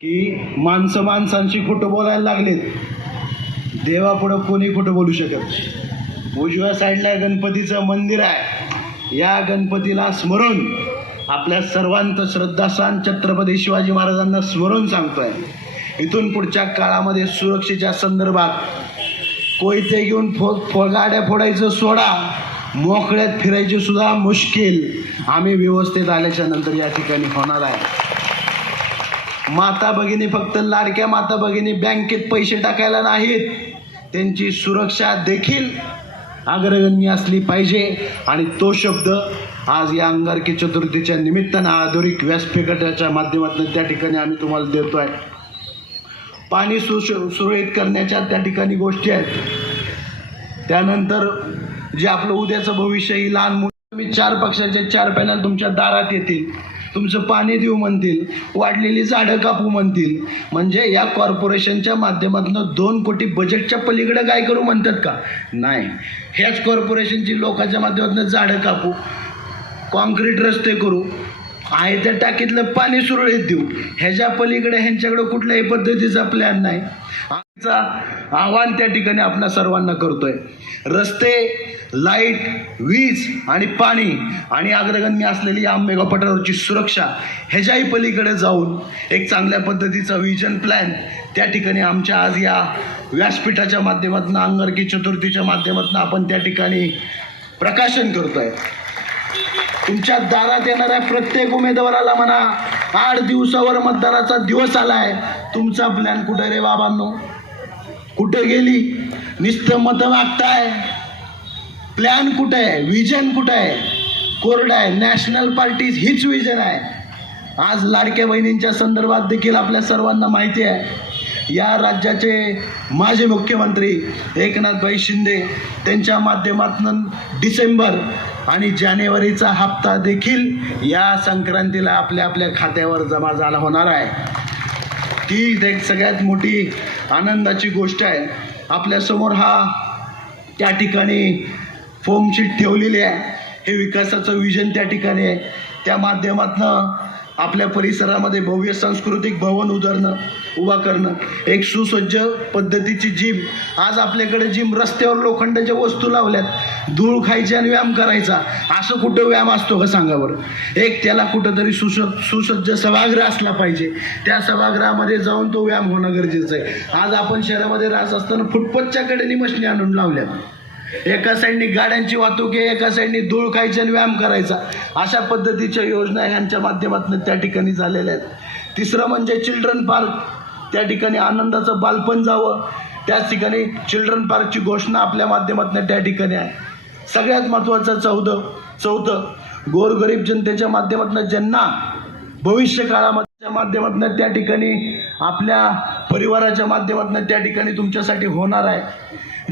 की माणसं माणसांशी खोटं बोलायला लागलेत. देवापुढं कोणी खोटं बोलू शकत. उजव्या साईडला गणपतीचं मंदिर आहे. या गणपतीला स्मरून आपल्या सर्वांचं श्रद्धास्थान छत्रपती शिवाजी महाराजांना स्मरून सांगतोय. इथून पुढच्या काळामध्ये सुरक्षेच्या संदर्भात कोयते घेऊन गाड्या फोडायचं सोडा, मोकळ्यात फिरायची सुद्धा मुश्किल आम्ही व्यवस्थेत आल्याच्या नंतर या ठिकाणी होणार आहे. माता भगिनी फक्त लाडक्या माता भगिनी बँकेत पैसे टाकायला नाहीत, त्यांची सुरक्षा देखील अग्रगण्य असली पाहिजे. आणि तो शब्द आज या अंगारकी चतुर्थीच्या निमित्तानं आधुनिक व्यासपीठाच्या माध्यमातून त्या ठिकाणी आम्ही तुम्हाला देतोय. पाणी सुरळीत करण्याच्या त्या ठिकाणी गोष्टी आहेत. त्यानंतर जे आपलं उद्याचं भविष्य ही लहान मुलं, मी 4 पक्षाचे 4 पॅनल तुमच्या दारात येतील, तुमचं पाणी देऊ म्हणतील, वाढलेली झाडं कापू म्हणतील. म्हणजे या कॉर्पोरेशनच्या माध्यमातून 2 कोटी बजेटच्या पलीकडे काय करू म्हणतात का? नाही. ह्याच कॉर्पोरेशनची लोकांच्या माध्यमातून झाडं कापू, कॉन्क्रीट रस्ते करू, आहे त्या टाकीतलं पाणी सुरळीत देऊ, ह्याच्या पलीकडे ह्यांच्याकडे कुठल्याही पद्धतीचा प्लॅन नाही. आव्हान त्या ठिकाणी आपल्या सर्वांना करतोय. रस्ते, लाईट, वीज आणि पाणी आणि अग्रगण्य असलेली आंबेगाव पठारावरची सुरक्षा ह्याच्याही पलीकडे जाऊन एक चांगल्या पद्धतीचा विजन प्लॅन त्या ठिकाणी आमच्या आज या व्यासपीठाच्या माध्यमातून, अंगारकी चतुर्थीच्या माध्यमातून आपण त्या ठिकाणी प्रकाशन करतोय. तुमच्या दारात येणाऱ्या प्रत्येक उमेदवाराला म्हणा, 8 दिवसावर मतदानाचा दिवस आलाय, तुमचा प्लॅन कुठे रे बाबांनो? कुठे गेली? नुसतं मतं मागताय, प्लॅन कुठे आहे? विजन कुठे आहे? कोरडं आहे. नॅशनल पार्टी हीच विजन आहे. आज लाडक्या बहिणींच्या संदर्भात देखील आपल्या सर्वांना माहिती आहे, या राज्याचे माजी मुख्यमंत्री एकनाथभाई शिंदे त्यांच्या माध्यमातून डिसेंबर आणि जानेवारीचा हप्ता देखील या संक्रांतीला आपल्या आपल्या खात्यावर जमा झाला होणार आहे. ती एक सगळ्यात मोठी आनंदाची गोष्ट आहे. आपल्यासमोर त्या ठिकाणी फॉर्म शीट ठेवलेली आहे. हे विकासाचं विजन त्या ठिकाणी आहे. त्या माध्यमातून आपल्या परिसरामध्ये भव्य सांस्कृतिक भवन उभा करणं, एक सुसज्ज पद्धतीची जिम. आज आपल्याकडे जिम रस्त्यावर लोखंडाच्या वस्तू लावल्यात, धूळ खायची आणि व्यायाम करायचा. असं कुठं व्यायाम असतो का सांगा बरं? एक त्याला कुठंतरी सुसज्ज सभागृह असला पाहिजे. त्या सभागृहामध्ये जाऊन तो व्यायाम होणं गरजेचं आहे. आज आपण शहरामध्ये राहत असताना फुटपाथच्या कडेने मशिनी आणून लावल्यात. एका साईडनी गाड्यांची वाहतूक आहे, एका साईडनी धूळ खायची आणि व्यायाम करायचा. अशा पद्धतीच्या योजना ह्यांच्या माध्यमातून त्या ठिकाणी झालेल्या आहेत. तिसरं म्हणजे चिल्ड्रन पार्क. त्या ठिकाणी आनंदाचं बालपण जावं, त्याच ठिकाणी चिल्ड्रन पार्कची घोषणा आपल्या माध्यमातून त्या ठिकाणी आहे. सगळ्यात महत्त्वाचं चौथं गोरगरीब जनतेच्या माध्यमातून ज्यांना भविष्य काळामध्ये माध्यमातून त्या ठिकाणी आपल्या परिवाराच्या माध्यमातून त्या ठिकाणी तुमच्यासाठी होणार आहे,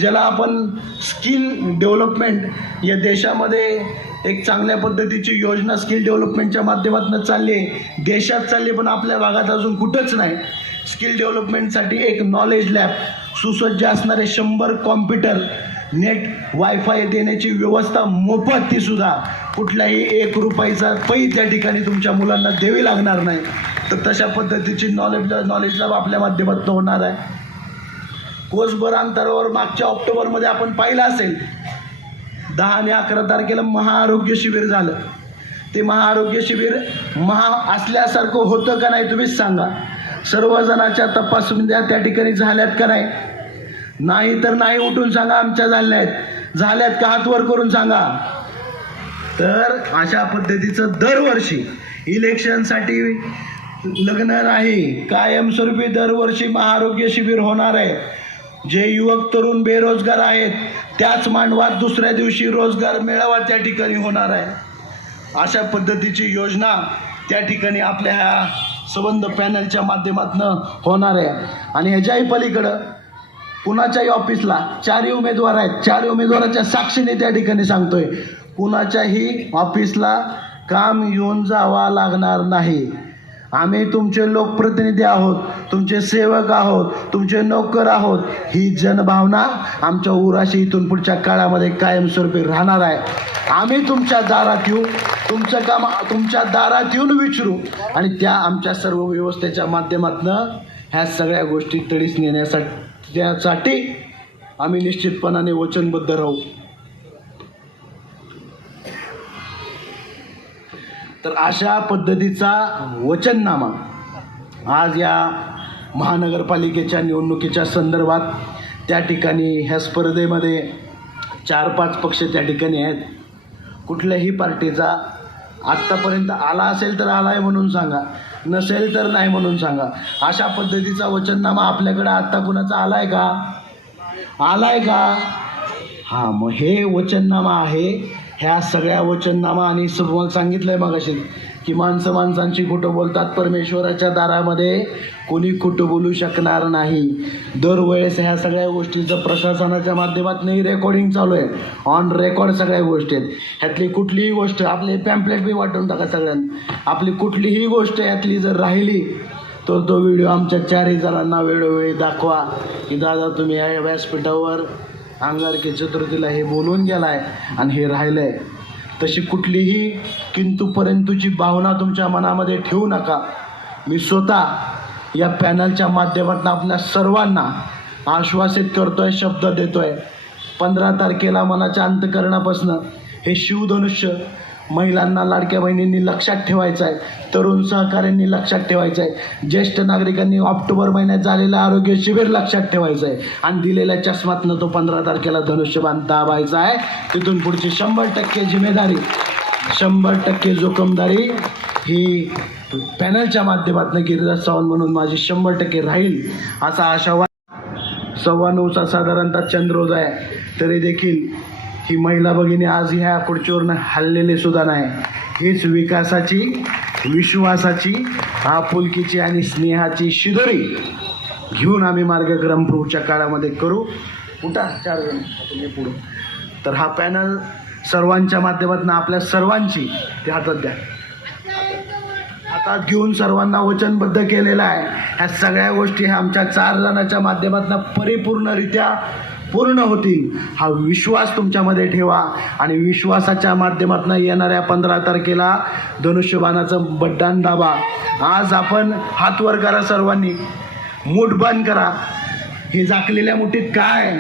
ज्याला आपण स्किल डेव्हलपमेंट या देशामध्ये एक चांगल्या पद्धतीची योजना स्किल डेव्हलपमेंटच्या माध्यमातून चालली आहे. देशात चालली, पण आपल्या भागात अजून कुठंच नाही. स्किल डेव्हलपमेंटसाठी एक नॉलेज लॅब, सुसज्ज असणारे 100 कॉम्प्युटर, नेट वायफाय देण्याची व्यवस्था मोफत, ती सुद्धा कुठल्याही 1 रुपयाचा पै त्या ठिकाणी तुमच्या मुलांना द्यावी लागणार नाही. तर तशा पद्धतीची नॉलेज लॅब आपल्या माध्यमातून होणार आहे. कोसभर अंतरावर मागच्या ऑक्टोबरमध्ये आपण पाहिलं असेल, 10 आणि 11 तारखेला महाआरोग्य शिबिर झालं. ते महाआरोग्य शिबिर असल्यासारखं होतं का नाही तुम्हीच सांगा. सर्वजणाच्या तपासण्या त्या ठिकाणी झाल्यात का नाही? नाही तर नाही उठून सांगा आमच्या झाल्यात का? हात वर करून सांगा. तर अशा पद्धतीचं दरवर्षी इलेक्शनसाठी लग्न नाही, कायमस्वरूपी दरवर्षी महाआरोग्य शिबिर होणार आहे. जे युवक तरुण बेरोजगार आहेत, त्याच मांडवात दुसऱ्या दिवशी रोजगार मेळावा त्या ठिकाणी होणार आहे. अशा पद्धतीची योजना त्या ठिकाणी आपल्या ह्या संबंध पॅनलच्या माध्यमातून होणार आहे. आणि ह्याच्याही पलीकडं कुणाच्याही ऑफिसला 4 उमेदवार आहेत, 4 उमेदवाराच्या साक्षीने त्या ठिकाणी सांगतोय, कुणाच्याही ऑफिसला काम येऊन जावा लागणार नाही. आम्ही तुमचे लोकप्रतिनिधी आहोत, तुमचे सेवक आहोत, तुमचे नोकर आहोत. ही जनभावना आमच्या उराशी इथून पुढच्या काळामध्ये कायमस्वरूपी राहणार आहे. आम्ही तुमच्या दारात येऊ, तुमचं काम तुमच्या दारात येऊन विचारू आणि त्या आमच्या सर्व व्यवस्थेच्या माध्यमातून ह्या सगळ्या गोष्टी तडीस नेण्यासाठी आम्ही निश्चितपणाने वचनबद्ध राहू. तर अशा पद्धतीचा वचननामा आज या महानगरपालिकेच्या निवडणुकीच्या संदर्भात त्या ठिकाणी ह्या स्पर्धेमध्ये 4-5 पक्ष त्या ठिकाणी आहेत. कुठल्याही पार्टीचा आत्तापर्यंत आला असेल तर आला आहे म्हणून सांगा, नसेल तर नाही म्हणून सांगा. अशा पद्धतीचा वचननामा आपल्याकडे आत्ता कुणाचा आला आहे का? आला आहे का? हां, मग हे वचननामा आहे. ह्या सगळ्या वचननामा आणि मला सांगितलं आहे मगाशी की माणसांची खोटं बोलतात, परमेश्वराच्या दारामध्ये कोणी खोटं बोलू शकणार नाही. दरवेळेस ह्या सगळ्या गोष्टीचं प्रशासनाच्या माध्यमातूनही रेकॉर्डिंग चालू आहे, ऑन रेकॉर्ड सगळ्या गोष्टी आहेत. ह्यातली कुठलीही गोष्ट आपले पॅम्पलेट बी वाटून टाका सगळ्यांना. आपली कुठलीही गोष्ट यातली जर राहिली तर तो व्हिडिओ आमच्या 4ही जणांना वेळोवेळी दाखवा की दादा तुम्ही या व्यासपीठावर अंगारकी चतुर्थीला हे बोलून गेलाय आणि हे राहिलंय. तशी कुठलीही किंतु परंतुची भावना तुमच्या मनामध्ये ठेवू नका. मी स्वतः या पॅनलच्या माध्यमातून आपल्या सर्वांना आश्वासित करतोय, शब्द देतोय, 15 तारखेला मनाच्या अंतःकरणापासून हे शिवधनुष्य महिलांना, लाडक्या बहिणींनी लक्षात ठेवायचं आहे, तरुण सहकाऱ्यांनी लक्षात ठेवायचं आहे, ज्येष्ठ नागरिकांनी ऑक्टोबर महिन्यात झालेलं आरोग्य शिबिर लक्षात ठेवायचं आहे आणि दिलेल्या चष्मातनं तो 15 तारखेला धनुष्यबाण दाबायचा आहे. तिथून पुढची 100% जिम्मेदारी, 100% जोखमदारी ही पॅनलच्या माध्यमातून गिरिराज सावंत म्हणून माझी 100% राहील असा आशावाद. 9:15 साधारणतः चंद्रोदय तरी देखील ही महिला भगिनी आज ह्या खुर्चीवरनं हललेले सुद्धा नाही. हीच विकासाची, विश्वासाची, आपुलकीची आणि स्नेहाची शिदोरी घेऊन आम्ही मार्गक्रम पुढच्या काळामध्ये करू. उठा 4 जण तुम्ही पुढं. तर हा पॅनल सर्वांच्या माध्यमातून आपल्या सर्वांची ते हातात द्या, हातात घेऊन सर्वांना वचनबद्ध केलेला आहे. ह्या सगळ्या गोष्टी ह्या आमच्या 4 जणांच्या माध्यमातून परिपूर्णरित्या पूर्ण होतील हा विश्वास तुमच्यामध्ये ठेवा आणि विश्वासाच्या माध्यमातून येणाऱ्या 15 तारखेला धनुष्यबाणाचं बड्डाण दाबा. आज आपण हात वर करा, सर्वांनी मूठ बंद करा. हे झाकलेल्या मुठीत काय?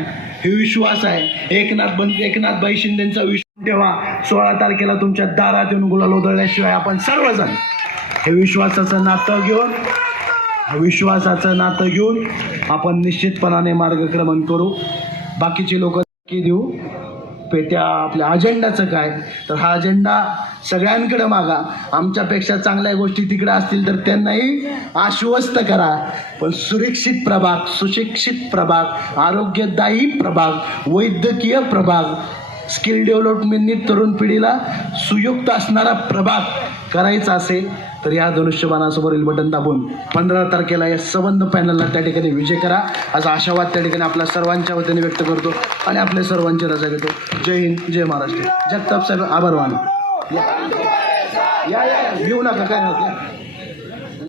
हे विश्वास आहे. एकनाथबाई शिंदेंचा विश्वास ठेवा. 16 तारखेला तुमच्या दारात येऊन गुलाल उधळल्याशिवाय आपण सर्वजण हे विश्वासाचं नातं घेऊन आपण निश्चितपणाने मार्गक्रमण करू. बाकीचे लोक देऊ पेट्या आपल्या अजेंडाचं काय, तर हा अजेंडा सगळ्यांकडे मागा. आमच्यापेक्षा चांगल्या गोष्टी तिकडे असतील तर त्यांनाही आश्वस्त करा. पण सुशिक्षित प्रभाग, आरोग्यदायी प्रभाग, वैद्यकीय प्रभाग, स्किल डेव्हलपमेंटनी तरुण पिढीला सुयुक्त असणारा प्रभाग करायचा असेल तर या धनुष्यबाणासमोरील बटन दाबून 15 तारखेला या संबंध पॅनलला त्या ठिकाणी विजय करा असा आशावाद त्या ठिकाणी आपल्या सर्वांच्या वतीने व्यक्त करतो आणि आपल्या सर्वांची रजा घेतो. जय हिंद, जय महाराष्ट्र. जगताप साहेब आभार मानू. या घेऊ नका काय नव्हतं.